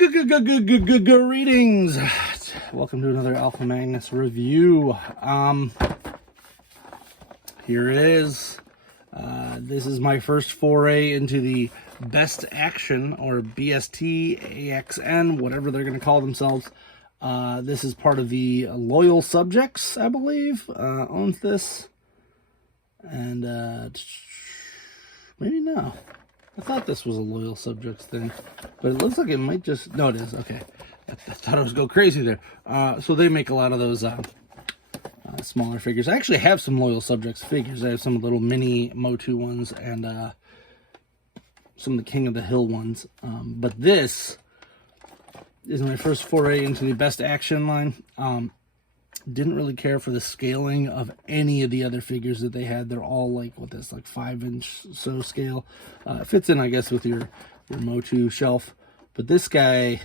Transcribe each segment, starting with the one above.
Greetings. Welcome to another Alpha Magnus review. Here it is. This is my first foray into the Best Action, or BST AXN, whatever they're going to call themselves. This is part of the Loyal Subjects, I believe, owns this. And maybe no. I thought this was a Loyal Subjects thing, but it looks like it might just... No, it is. Okay. I thought I was going crazy there. So they make a lot of those smaller figures. I actually have some Loyal Subjects figures. I have some little mini Motu ones and some of the King of the Hill ones. But this is my first foray into the Best Action line. Didn't really care for the scaling of any of the other figures that they had. They're all like, what this, like 5-inch so scale. Fits in, I guess, with your Motu shelf. But this guy,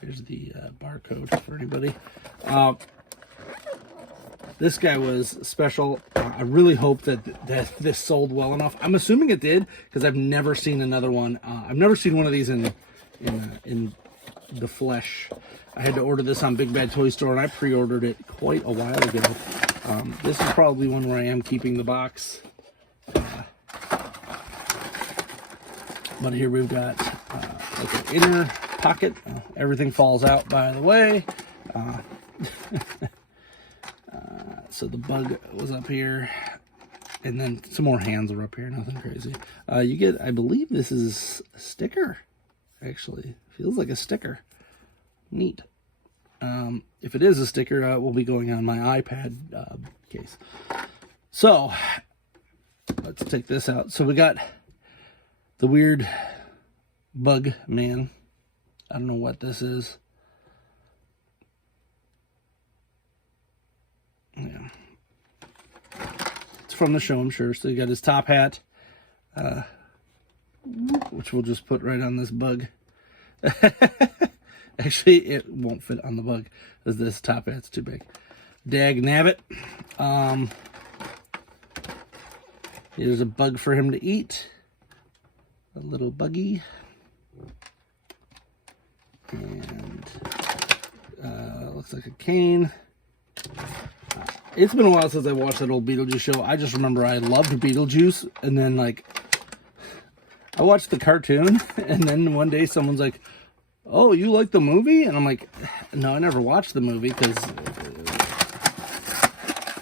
here's the barcode for anybody. This guy was special. I really hope that this sold well enough. I'm assuming it did, because I've never seen another one. I've never seen one of these in the flesh. I had to order this on Big Bad Toy Store, and I pre-ordered it quite a while ago. This is probably one where I am keeping the box. But here we've got like an inner pocket. Everything falls out, by the way. So the bug was up here, and then some more hands are up here. Nothing crazy. You get, I believe this is a sticker. Actually, feels like a sticker. Neat. If it is a sticker, it will be going on my iPad case. So let's take this out. So we got the weird bug man. I don't know what this is. Yeah, it's from the show, I'm sure. So you got his top hat, which we'll just put right on this bug. Actually, it won't fit on the bug, because this top hat's too big. Dag nabbit. Here's a bug for him to eat. A little buggy. And looks like a cane. It's been a while since I watched that old Beetlejuice show. I just remember I loved Beetlejuice, and then, like, I watched the cartoon, and then one day someone's like, "Oh, you like the movie?" And I'm like, no, I never watched the movie, because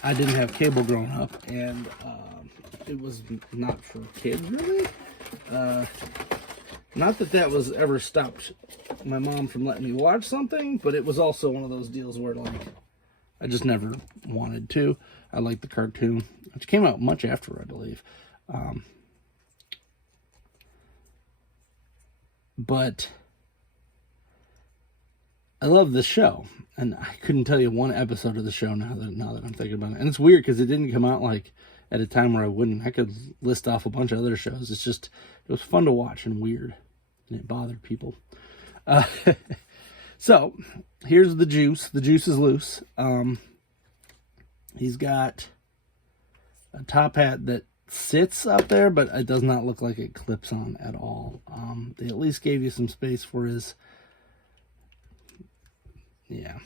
I didn't have cable growing up, and it was not for kids, really. Not that that was ever stopped my mom from letting me watch something, but it was also one of those deals where, like, I just never wanted to. I liked the cartoon, which came out much after, I believe. But I love this show, and I couldn't tell you one episode of the show now that I'm thinking about it. And it's weird, because it didn't come out like at a time where I wouldn't. I could list off a bunch of other shows. It's just, it was fun to watch and weird, and it bothered people. So here's the juice. The juice is loose. He's got a top hat that sits up there, but it does not look like it clips on at all. They at least gave you some space for his... Yeah.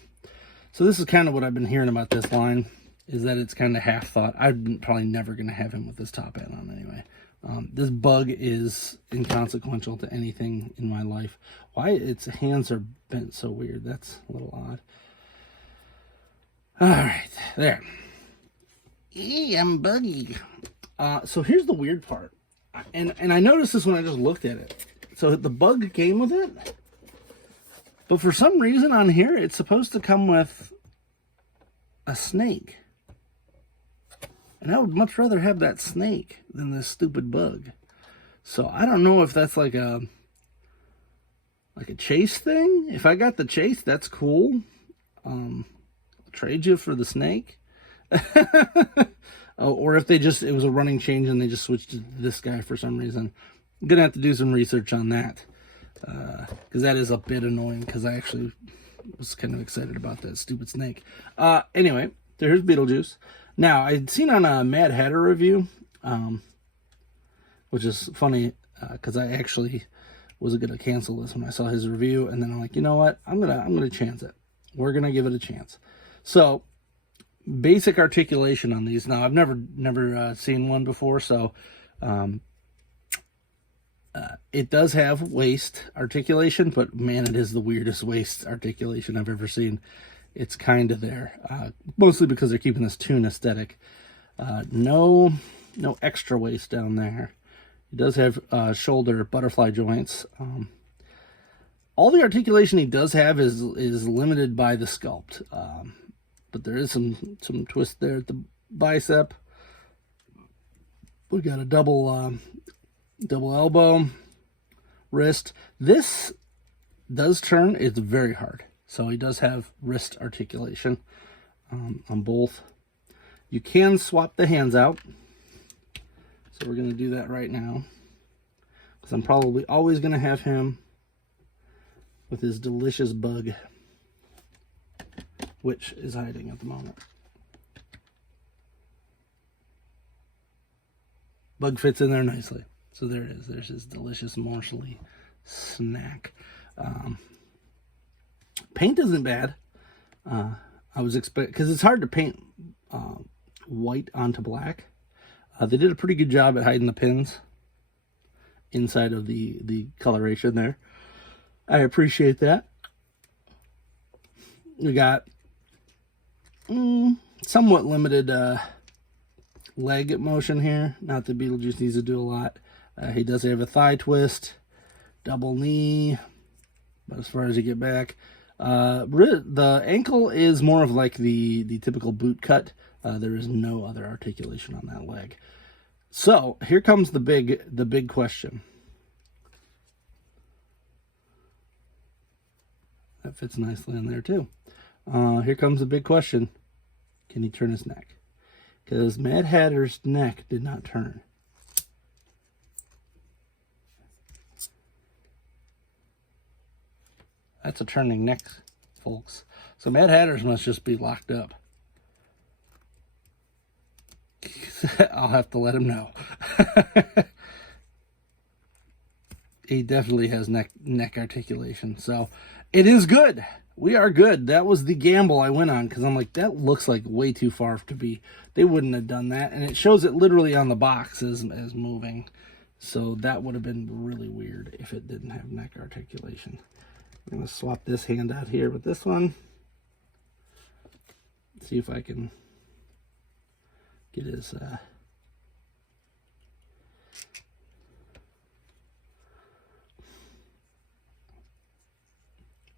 So this is kind of what I've been hearing about this line, is that it's kind of half-thought. I'm probably never going to have him with this top hat on anyway. This bug is inconsequential to anything in my life. Why its hands are bent so weird, that's a little odd. Alright, there. Hey, I'm buggy. So here's the weird part. And I noticed this when I just looked at it. So the bug came with it. But for some reason on here, it's supposed to come with a snake. And I would much rather have that snake than this stupid bug. So I don't know if that's like a chase thing. If I got the chase, that's cool. I'll trade you for the snake. Or if it was a running change and they just switched to this guy for some reason. I'm going to have to do some research on that. Because that is a bit annoying, because I actually was kind of excited about that stupid snake. Anyway, here's Beetlejuice. Now, I'd seen on a Mad Hatter review, which is funny, because I actually was going to cancel this when I saw his review, and then I'm like, you know what? I'm gonna chance it. We're gonna give it a chance. So, basic articulation on these. Now, I've never seen one before, so it does have waist articulation, but man, it is the weirdest waist articulation I've ever seen. It's kind of there, mostly because they're keeping this tune aesthetic. No extra waist down there. It does have shoulder butterfly joints. All the articulation he does have is limited by the sculpt, but there is some twist there at the bicep. We got a double elbow, wrist. This does turn. It's very hard, so he does have wrist articulation on both. You can swap the hands out, so we're going to do that right now, because I'm probably always going to have him with his delicious bug, which is hiding at the moment. Bug fits in there nicely. So there it is. There's his delicious morsely snack. Paint isn't bad. I was expecting, because it's hard to paint white onto black. They did a pretty good job at hiding the pins inside of the coloration there. I appreciate that. We got somewhat limited leg motion here. Not that Beetlejuice needs to do a lot. He does have a thigh twist, double knee, but as far as you get back, the ankle is more of like the typical boot cut. There is no other articulation on that leg. So here comes the big question. That fits nicely in there too. Here comes the big question. Can he turn his neck? Because Mad Hatter's neck did not turn. That's a turning neck, folks. So Mad Hatter's must just be locked up. I'll have to let him know. He definitely has neck articulation. So it is good. We are good. That was the gamble I went on, because I'm like, that looks like way too far to be. They wouldn't have done that. And it shows it literally on the box as moving. So that would have been really weird if it didn't have neck articulation. I'm going to swap this hand out here with this one. See if I can get his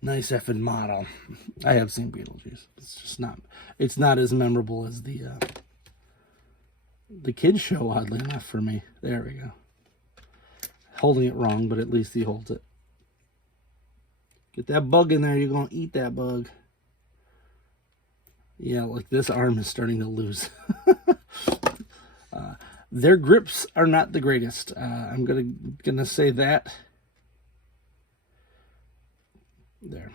nice effing model. I have seen Beetlejuice. It's just not as memorable as the kids show, oddly enough, for me. There we go. Holding it wrong, but at least he holds it. Get that bug in there, you're gonna eat that bug. Yeah, like this arm is starting to lose. Their grips are not the greatest. I'm gonna say that. There.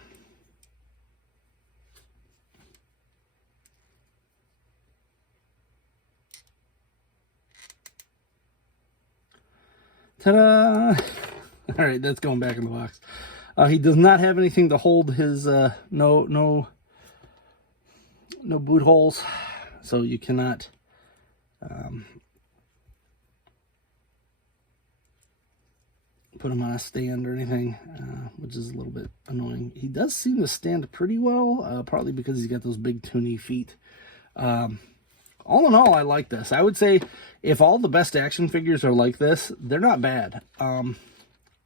Ta-da! All right, that's going back in the box. He does not have anything to hold his no boot holes, so you cannot put him on a stand or anything, which is a little bit annoying. He does seem to stand pretty well, partly because he's got those big toony feet. All in all, I like this. I would say if all the best action figures are like this, they're not bad. I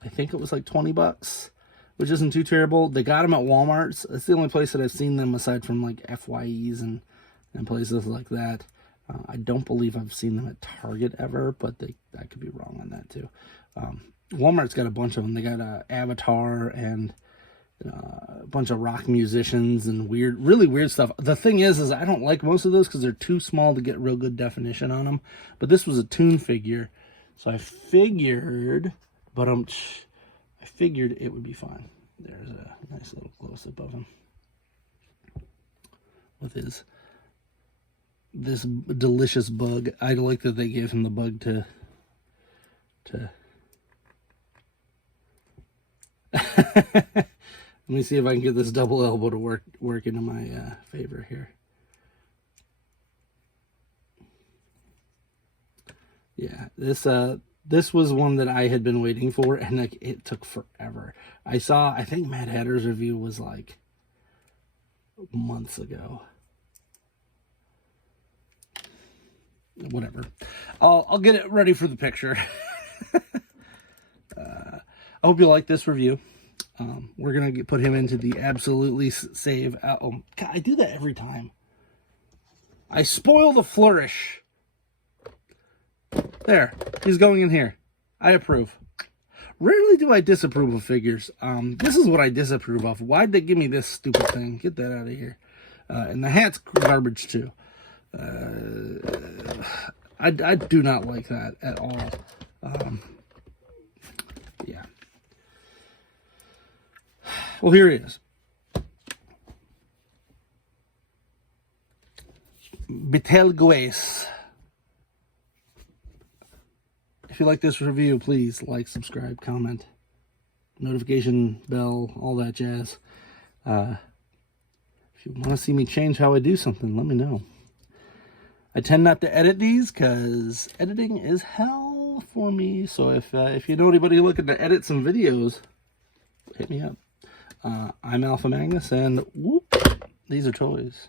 think it was like 20 bucks, which isn't too terrible. They got them at Walmart's. That's the only place that I've seen them aside from like FYEs and places like that. I don't believe I've seen them at Target ever, but I could be wrong on that too. Walmart's got a bunch of them. They got Avatar and a bunch of rock musicians and really weird stuff. The thing is I don't like most of those because they're too small to get real good definition on them. But this was a Toon figure, so I figured, I figured it would be fine. There's a nice little close-up of him with this delicious bug. I like that they gave him the bug to Let me see if I can get this double elbow to work into my favor here. Yeah, this was one that I had been waiting for, and like it took forever. I think Mad Hatter's review was like months ago. Whatever. I'll get it ready for the picture. I hope you like this review. We're gonna put him into the absolutely save. Oh God, I do that every time. I spoil the flourish. There, he's going in here. I approve. Rarely do I disapprove of figures. This is what I disapprove of. Why'd they give me this stupid thing? Get that out of here. And the hat's garbage too. I do not like that at all. Yeah. Well, here it is. Beetlejuice. If you like this review, please like, subscribe, comment, notification bell, all that jazz. If you want to see me change how I do something, let me know. I tend not to edit these because editing is hell for me. So if you know anybody looking to edit some videos, hit me up. I'm Alpha Magnus, and whoop, these are toys.